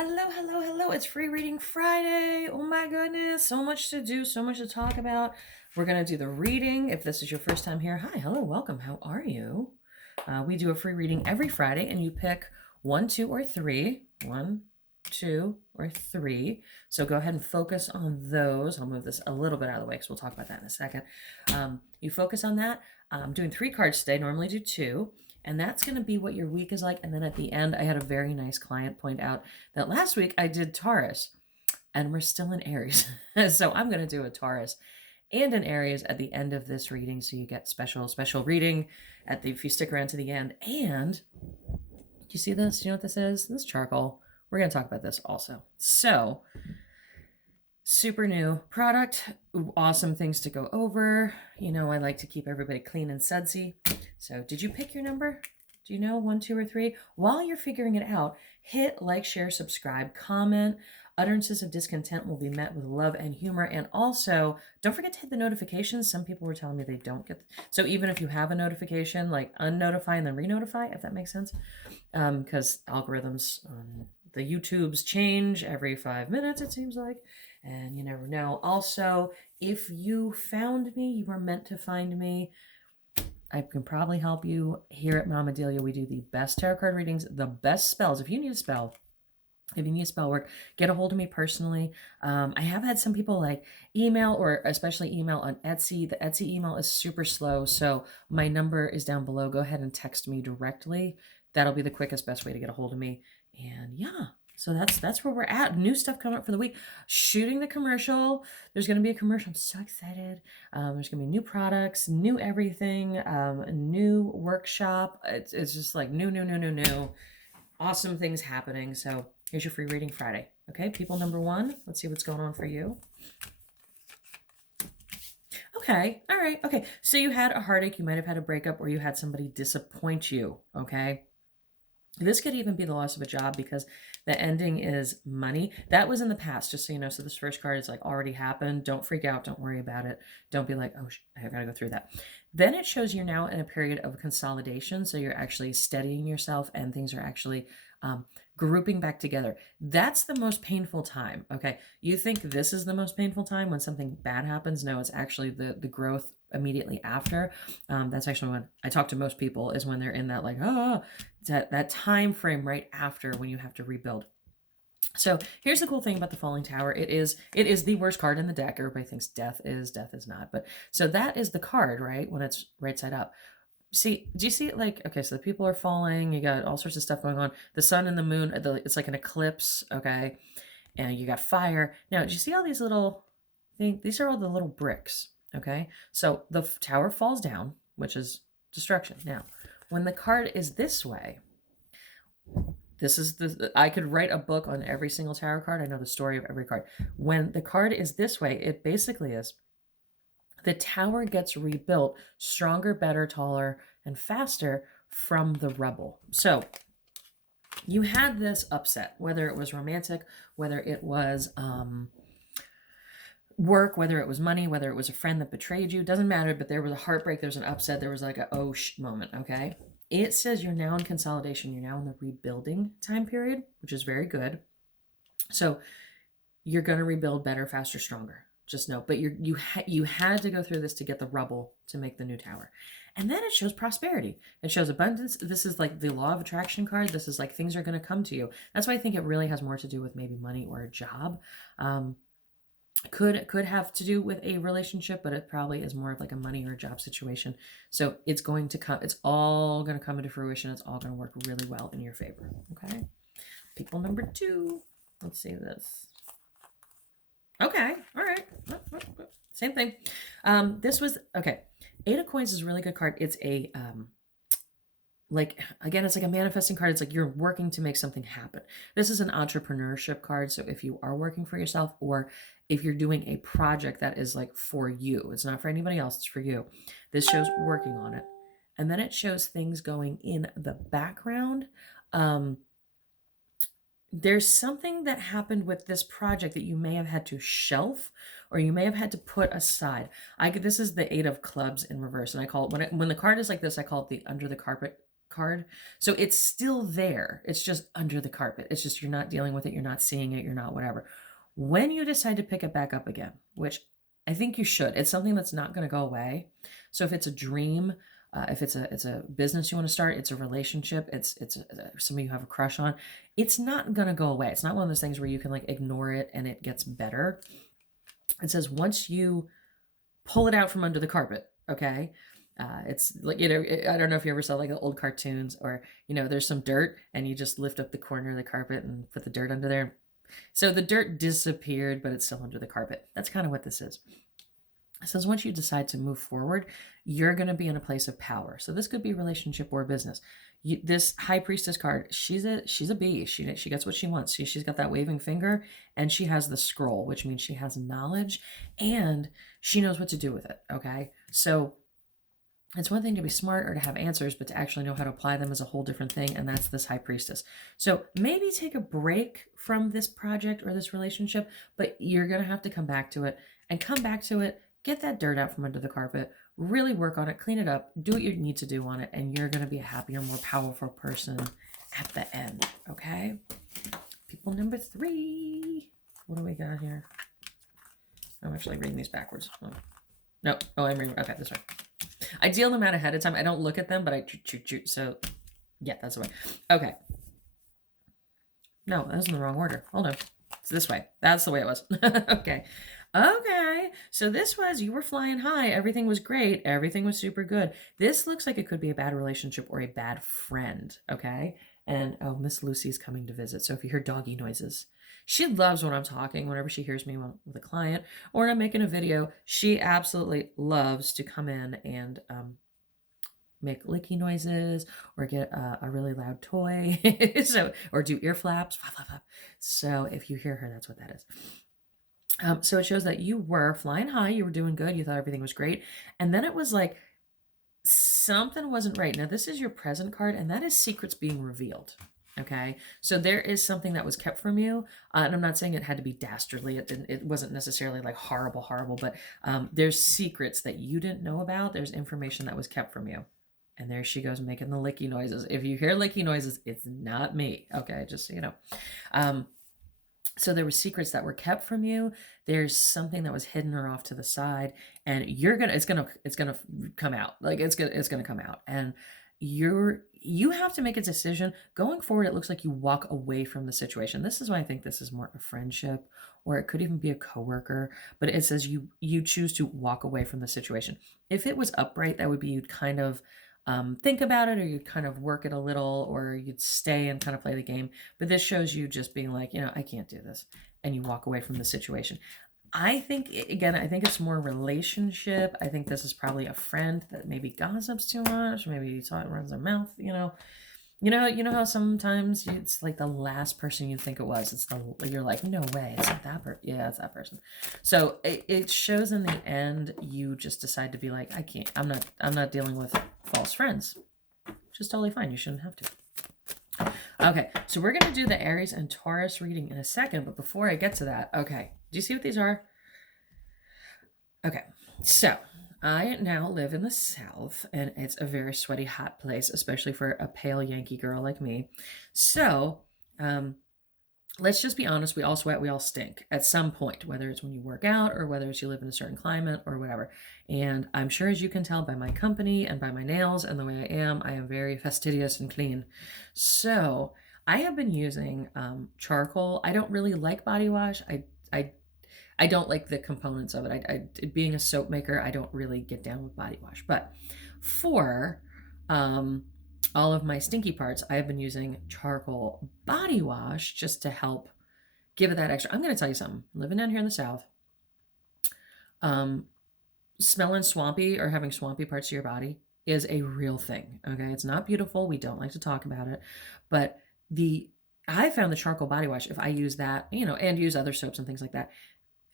Hello, hello, hello. It's Free Reading Friday. Oh my goodness. So much to do, so much to talk about. We're going to do the reading. If this is your first time here, hi, hello, welcome. How are you? We do a free reading every Friday, and you pick one, two, or three. One, two, or three. So go ahead and focus on those. I'll move this a little bit out of the way because we'll talk about that in a second. You focus on that. I'm doing 3 cards today. Normally do 2. And that's going to be what your week is like. And then at the end, I had a very nice client point out that last week I did Taurus and we're still in Aries. So I'm going to do a Taurus and an Aries at the end of this reading. So you get special reading if you stick around to the end. And do you see this? Do you know what this is? This charcoal. We're going to talk about this also. So super new product, awesome things to go over. You know, I like to keep everybody clean and sudsy. So did you pick your number? Do you know 1, 2, or 3? While you're figuring it out, hit like, share, subscribe, comment. Utterances of discontent will be met with love and humor. And also, don't forget to hit the notifications. Some people were telling me they don't get. So even if you have a notification, like unnotify and then re-notify, if that makes sense. Because algorithms on the YouTubes change every 5 minutes, it seems like. And you never know. Also, if you found me, you were meant to find me. I can probably help you. Here at Moma Delia, we do the best tarot card readings, the best spells. If you need a spell, if you need spell work, get a hold of me personally. I have had some people like email, or especially email on Etsy. The Etsy email is super slow, so my number is down below. Go ahead and text me directly. That'll be the quickest, best way to get a hold of me. And yeah, so that's where we're at. New stuff coming up for the week. Shooting the commercial. There's going to be a commercial. I'm so excited. There's going to be new products, new everything, a new workshop. It's just like new. Awesome things happening. So here's your free reading Friday. Okay, people number 1. Let's see what's going on for you. Okay, all right, okay. So you had a heartache, you might have had a breakup, or you had somebody disappoint you, okay? This could even be the loss of a job because the ending is money. That was in the past, just so you know. So this first card is like already happened. Don't freak out. Don't worry about it. Don't be like, oh, I've got to go through that. Then it shows you're now in a period of consolidation. So you're actually steadying yourself and things are actually grouping back together. That's the most painful time. Okay. You think this is the most painful time when something bad happens? No, it's actually the growth immediately after. That's actually when I talk to most people, is when they're in that like, that time frame right after when you have to rebuild. So here's the cool thing about the Falling Tower. It is the worst card in the deck. Everybody thinks death is not. But so that is the card, right? When it's right side up. See, do you see it? Like, okay, so the people are falling. You got all sorts of stuff going on. The sun and the moon, it's like an eclipse, okay? And you got fire. Now, do you see all these little things? These are all the little bricks, okay? So the tower falls down, which is destruction. Now, when the card is this way, this is I could write a book on every single tarot card. I know the story of every card. When the card is this way, it basically is the tower gets rebuilt stronger, better, taller, and faster from the rubble. So you had this upset, whether it was romantic, whether it was work, whether it was money, whether it was a friend that betrayed you, doesn't matter, but there was a heartbreak, there was an upset, there was like a moment, okay? It says you're now in consolidation, you're now in the rebuilding time period, which is very good. So you're going to rebuild better, faster, stronger. Just know, but you had to go through this to get the rubble to make the new tower. And then it shows prosperity. It shows abundance. This is like the law of attraction card. This is like things are going to come to you. That's why I think it really has more to do with maybe money or a job. Could have to do with a relationship, but it probably is more of like a money or a job situation. So it's going to come. It's all going to come into fruition. It's all going to work really well in your favor. Okay. People number 2. Let's see this. Okay. All right. Same thing. This was, okay. 8 of Coins is a really good card. It's a, like, again, it's like a manifesting card. It's like you're working to make something happen. This is an entrepreneurship card. So if you are working for yourself, or if you're doing a project that is like for you, it's not for anybody else, it's for you. This shows working on it. And then it shows things going in the background. There's something that happened with this project that you may have had to shelf, or you may have had to put aside. This is the 8 of Clubs in reverse, and I call it, when the card is like this, I call it the under the carpet card. So it's still there. It's just under the carpet. It's just you're not dealing with it. You're not seeing it. You're not whatever. When you decide to pick it back up again, which I think you should, it's something that's not going to go away. So if it's a dream, if it's a business you want to start, it's a relationship, it's somebody you have a crush on, it's not going to go away. It's not one of those things where you can like ignore it and it gets better. It says once you pull it out from under the carpet, okay? It's like, you know, I don't know if you ever saw like the old cartoons or, you know, there's some dirt and you just lift up the corner of the carpet and put the dirt under there. So the dirt disappeared, but it's still under the carpet. That's kind of what this is. It says once you decide to move forward, you're going to be in a place of power. So this could be relationship or business. This High Priestess card, she's a bee. She gets what she wants. She's got that waving finger, and she has the scroll, which means she has knowledge and she knows what to do with it. Okay, so it's one thing to be smart or to have answers, but to actually know how to apply them is a whole different thing, and that's this High Priestess. So maybe take a break from this project or this relationship, but you're going to have to come back to it and come back to it. Get that dirt out from under the carpet, really work on it, clean it up, do what you need to do on it, and you're going to be a happier, more powerful person at the end, okay? People number 3. What do we got here? I'm actually reading these backwards. Oh. No. Oh, I'm reading. Okay, this way. I deal them out ahead of time. I don't look at them, but I choot. So, yeah, that's the way. Okay. No, that was in the wrong order. Hold on. It's this way. That's the way it was. Okay. Okay, so this was, you were flying high. Everything was great. Everything was super good. This looks like it could be a bad relationship or a bad friend, okay? And, oh, Miss Lucy's coming to visit. So if you hear doggy noises, she loves when I'm talking, whenever she hears me with a client or when I'm making a video, she absolutely loves to come in and make licky noises or get a really loud toy. So, or do ear flaps. Flap, flap, flap. So if you hear her, that's what that is. So it shows that you were flying high, you were doing good, you thought everything was great, and then it was like something wasn't right. Now this is your present card, and that is secrets being revealed. Okay, so there is something that was kept from you, and I'm not saying it had to be dastardly. It wasn't necessarily like horrible, but there's secrets that you didn't know about. There's information that was kept from you. And there she goes making the licky noises. If you hear licky noises, it's not me. Okay, just so you know. So there were secrets that were kept from you. There's something that was hidden or off to the side, and it's gonna come out. Like it's gonna come out, and you have to make a decision going forward. It looks like you walk away from the situation. This is why I think this is more a friendship, or it could even be a coworker. But it says you choose to walk away from the situation. If it was upright, that would be you'd kind of think about it, or you'd kind of work it a little, or you'd stay and kind of play the game. But this shows you just being like, you know, I can't do this. And you walk away from the situation. I think, again, I think it's more relationship. I think this is probably a friend that maybe gossips too much. Maybe runs their mouth, you know. You know how sometimes it's like the last person you think it was. You're like, no way, it's not that person. Yeah, it's that person. So it shows in the end you just decide to be like, I can't. I'm not dealing with false friends. Which is totally fine. You shouldn't have to. Okay, so we're gonna do the Aries and Taurus reading in a second, but before I get to that, okay, do you see what these are? Okay, so I now live in the South, and it's a very sweaty, hot place, especially for a pale Yankee girl like me. So, let's just be honest. We all sweat. We all stink at some point, whether it's when you work out or whether it's you live in a certain climate or whatever. And I'm sure, as you can tell by my company and by my nails and the way I am very fastidious and clean. So I have been using charcoal. I don't really like body wash. I don't like the components of it. Being a soap maker, I don't really get down with body wash. But for all of my stinky parts, I have been using charcoal body wash just to help give it that extra. I'm going to tell you something. Living down here in the South, smelling swampy or having swampy parts of your body is a real thing. Okay, it's not beautiful. We don't like to talk about it, but I found the charcoal body wash, if I use that, you know, and use other soaps and things like that.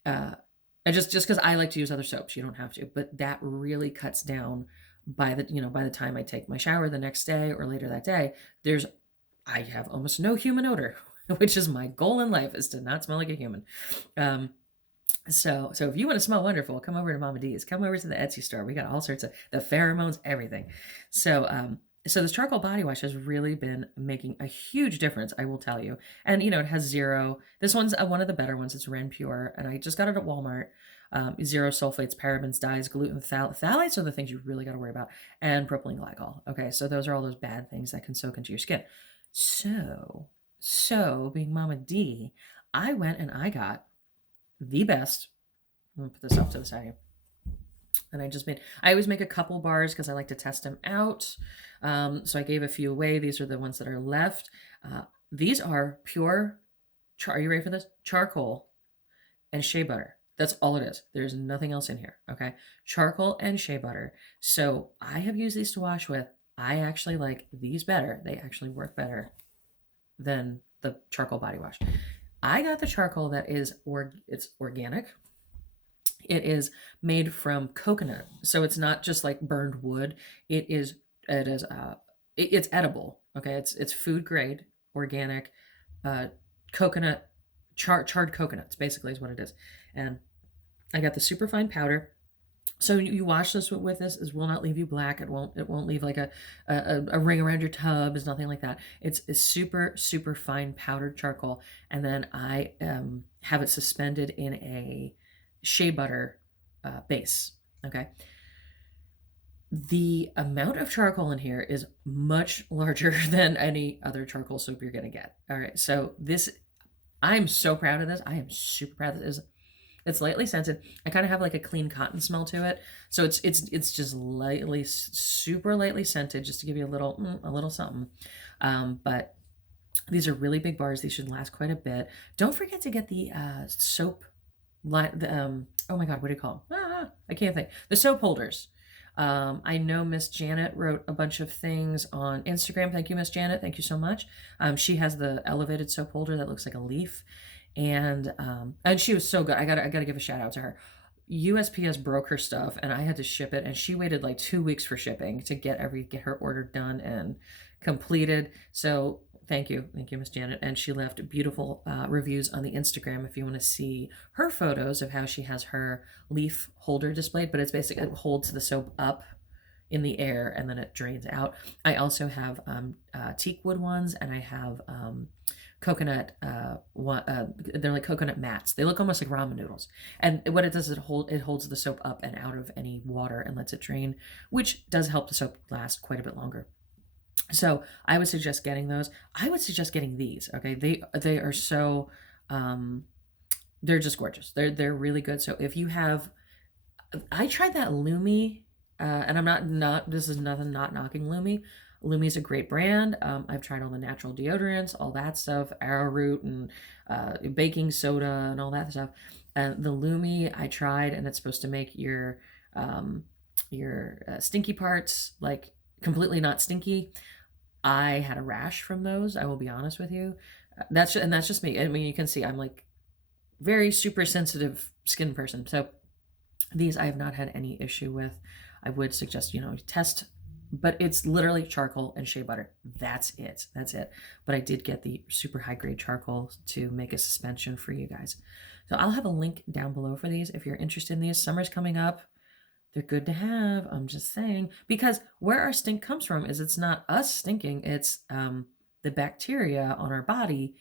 And just because I like to use other soaps, you don't have to, but that really cuts down by the time I take my shower the next day or later that day, I have almost no human odor, which is my goal in life, is to not smell like a human. So if you want to smell wonderful, come over to Moma Delia's, come over to the Etsy store. We got all sorts of the pheromones, everything. So, So this charcoal body wash has really been making a huge difference, I will tell you. And, you know, it has zero. This one's one of the better ones. It's Ren Pure, and I just got it at Walmart. Zero sulfates, parabens, dyes, gluten, phthalates are the things you really got to worry about, and propylene glycol. Okay, so those are all those bad things that can soak into your skin. So being Mama D, I went and I got the best. I'm gonna put this off to the side here. And I always make a couple bars because I like to test them out. So I gave a few away. These are the ones that are left. These are pure, are you ready for this? Charcoal and shea butter. That's all it is. There's nothing else in here, okay? Charcoal and shea butter. So I have used these to wash with. I actually like these better. They actually work better than the charcoal body wash. I got the charcoal that is, it's organic. It is made from coconut, so it's not just like burned wood. It's edible. Okay, it's food grade, organic, coconut, charred coconuts. Basically, is what it is. And I got the super fine powder. So you wash this with this. It will not leave you black. It won't leave like a ring around your tub. It's nothing like that. It's super fine powdered charcoal, and then I have it suspended in a shea butter base. Okay. The amount of charcoal in here is much larger than any other charcoal soap you're going to get. All right. So I'm so proud of this. I am super proud of this. It's lightly scented. I kind of have like a clean cotton smell to it. So it's just super lightly scented, just to give you a little something. But these are really big bars. These should last quite a bit. Don't forget to get the soap, oh my God, what do you call them? I can't think. The soap holders. I know Miss Janet wrote a bunch of things on Instagram. Thank you, Miss Janet. Thank you so much. She has the elevated soap holder that looks like a leaf. And she was so good. I gotta give a shout out to her. USPS broke her stuff and I had to ship it, and she waited like 2 weeks for shipping to get her order done and completed. So thank you, Miss Janet. And she left beautiful reviews on the Instagram if you want to see her photos of how she has her leaf holder displayed. But it's basically, it holds the soap up in the air and then it drains out. I also have teak wood ones, and I have coconut they're like coconut mats. They look almost like ramen noodles, and what it does is it holds the soap up and out of any water and lets it drain, which does help the soap last quite a bit longer. So I would suggest getting those. I would suggest getting these. Okay, they are so they're just gorgeous. They're really good. So if you have, I tried that Lumi, and I'm not this is nothing, not knocking Lumi. Lumi's a great brand. I've tried all the natural deodorants, all that stuff, arrowroot and baking soda and all that stuff. The Lumi I tried, and it's supposed to make your stinky parts like completely not stinky. I had a rash from those. I will be honest with you. That's just me. I mean, you can see I'm like very super sensitive skin person. So these I have not had any issue with. I would suggest, test, but it's literally charcoal and shea butter. That's it. But I did get the super high grade charcoal to make a suspension for you guys. So I'll have a link down below for these if you're interested in these. Summer's coming up. They're good to have. I'm just saying, because where our stink comes from is it's not us stinking. It's the bacteria on our body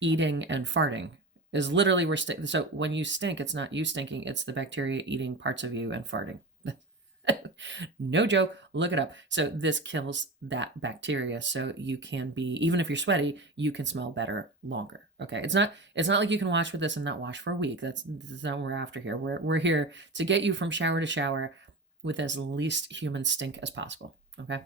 eating and farting is literally where so when you stink, it's not you stinking. It's the bacteria eating parts of you and farting. No joke, look it up. So this kills that bacteria, so you can be, even if you're sweaty, you can smell better longer. Okay, it's not like you can wash with this and not wash for a week. That's not what we're after here. We're here to get you from shower to shower with as least human stink as possible. Okay,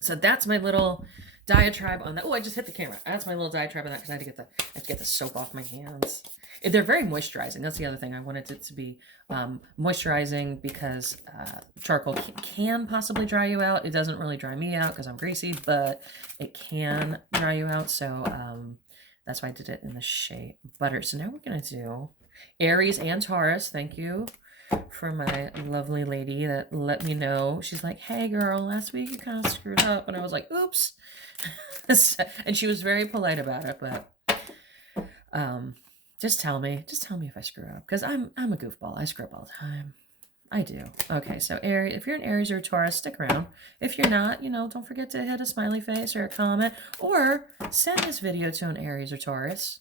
so that's my little diatribe on that. Oh, I just hit the camera. That's my little diatribe on that because I had to get the soap off my hands. They're very moisturizing. That's the other thing. I wanted it to be moisturizing because charcoal can possibly dry you out. It doesn't really dry me out because I'm greasy, but it can dry you out. So that's why I did it in the shea butter. So now we're going to do Aries and Taurus. Thank you for my lovely lady that let me know. She's like, hey girl, last week you kind of screwed up. And I was like, oops. And she was very polite about it, but just tell me if I screw up, because I'm a goofball. I screw up all the time. I do. Okay, so Aries, if you're an Aries or a Taurus, stick around. If you're not, you know, don't forget to hit a smiley face or a comment, or send this video to an Aries or Taurus,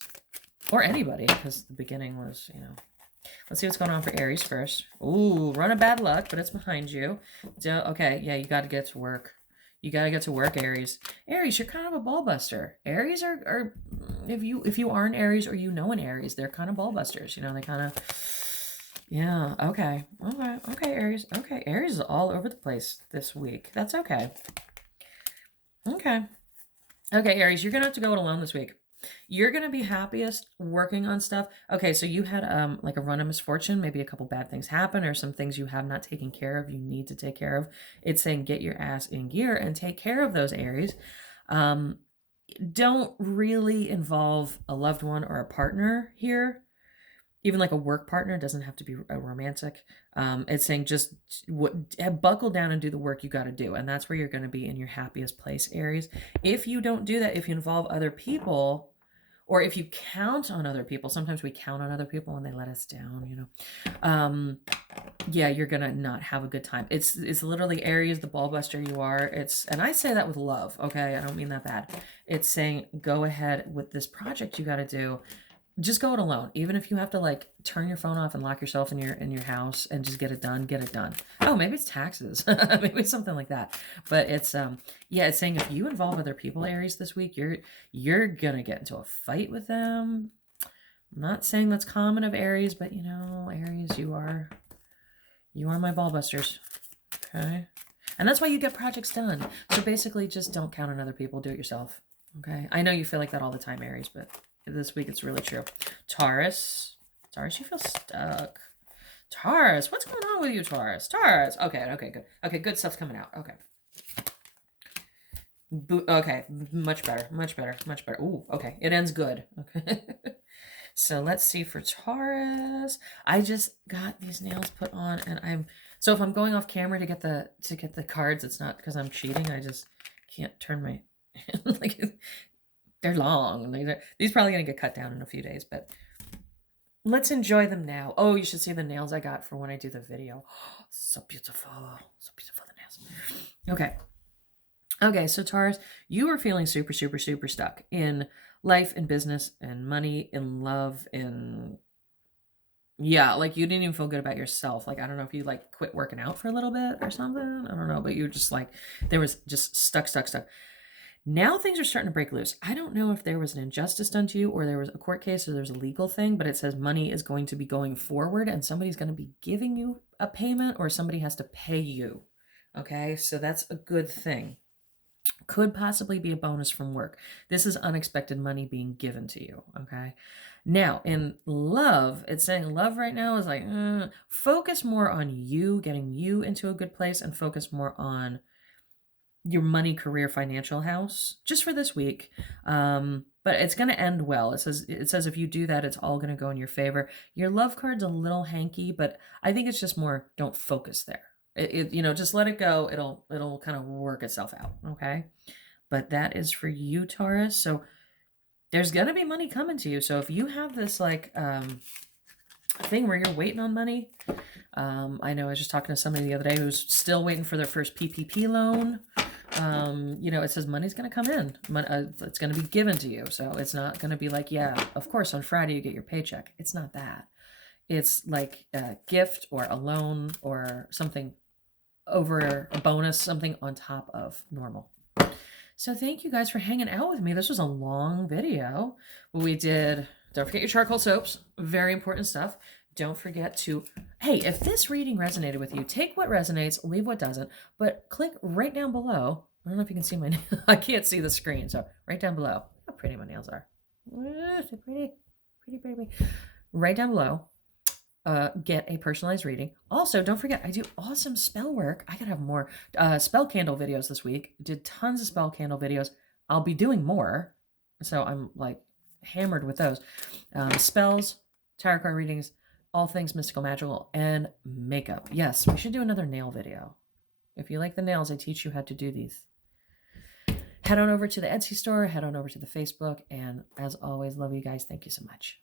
or anybody, because the beginning was, you know. Let's see what's going on for Aries first. Ooh, run of bad luck, but it's behind you. Okay, yeah, you got to get to work. You got to get to work, Aries. Aries, you're kind of a ball buster. Aries are if you are an Aries or you know an Aries, they're kind of ball busters. You know, they kind of, yeah, okay, Aries. Okay, Aries is all over the place this week. That's okay. Okay, Aries, you're going to have to go it alone this week. You're going to be happiest working on stuff. Okay, so you had like a run of misfortune. Maybe a couple bad things happen or some things you have not taken care of, you need to take care of. It's saying get your ass in gear and take care of those, Aries. Don't really involve a loved one or a partner here. Even like a work partner, doesn't have to be a romantic. It's saying just buckle down and do the work you got to do. And that's where you're going to be in your happiest place, Aries. If you don't do that, if you involve other people, or if you count on other people, sometimes we count on other people and they let us down, you know. Yeah, you're going to not have a good time. It's literally Aries, the ball buster you are. And I say that with love, okay? I don't mean that bad. It's saying go ahead with this project you got to do. Just go it alone. Even if you have to like turn your phone off and lock yourself in your house and just get it done, get it done. Oh, maybe it's taxes. Maybe it's something like that. But it's yeah, it's saying if you involve other people, Aries, this week, you're gonna get into a fight with them. I'm not saying that's common of Aries, but you know, Aries, you are my ball busters. Okay. And that's why you get projects done. So basically just don't count on other people, do it yourself. Okay. I know you feel like that all the time, Aries, but this week it's really true. Taurus, you feel stuck. Taurus, what's going on with you, Taurus? Taurus, okay, good. Okay, good stuff's coming out. Okay. Okay, much better. Ooh, okay, it ends good. Okay. So let's see for Taurus. I just got these nails put on, and so if I'm going off camera to get the cards, it's not because I'm cheating. I just can't turn my like. They're long. These probably going to get cut down in a few days, but let's enjoy them now. Oh, you should see the nails I got for when I do the video. Oh, so beautiful. So beautiful, the nails. Okay, so Taurus, you are feeling super, super, super stuck in life, in business, in money, in love, in... Yeah, like you didn't even feel good about yourself. Like, I don't know if you like quit working out for a little bit or something. I don't know, but you were just like, there was just stuck. Now things are starting to break loose. I don't know if there was an injustice done to you or there was a court case or there's a legal thing, but it says money is going to be going forward and somebody's going to be giving you a payment or somebody has to pay you. Okay, so that's a good thing. Could possibly be a bonus from work. This is unexpected money being given to you. Okay. Now, in love, it's saying love right now is like, focus more on you, getting you into a good place and focus more on your money, career, financial house just for this week. But it's going to end well. It says if you do that, it's all going to go in your favor. Your love card's a little hanky, but I think it's just more, don't focus there. You know, just let it go. It'll kind of work itself out. Okay. But that is for you, Taurus. So there's going to be money coming to you. So if you have this like, thing where you're waiting on money, I know I was just talking to somebody the other day who's still waiting for their first PPP loan. You know, it says money's going to come in. It's going to be given to you. So it's not going to be like, yeah, of course, on Friday you get your paycheck. It's not that. It's like a gift or a loan or something over a bonus, something on top of normal. So thank you guys for hanging out with me. This was a long video. We did, don't forget your charcoal soaps. Very important stuff. Don't forget to, hey, if this reading resonated with you, take what resonates, leave what doesn't, but click right down below. I don't know if you can see my nails. I can't see the screen, so right down below. How pretty my nails are. So pretty, baby. Right down below, get a personalized reading. Also, don't forget, I do awesome spell work. I gotta have more spell candle videos this week. Did tons of spell candle videos. I'll be doing more, so I'm like hammered with those. Spells, tarot card readings, all things mystical, magical, and makeup. Yes, we should do another nail video. If you like the nails, I teach you how to do these. Head on over to the Etsy store, head on over to the Facebook, and as always, love you guys. Thank you so much.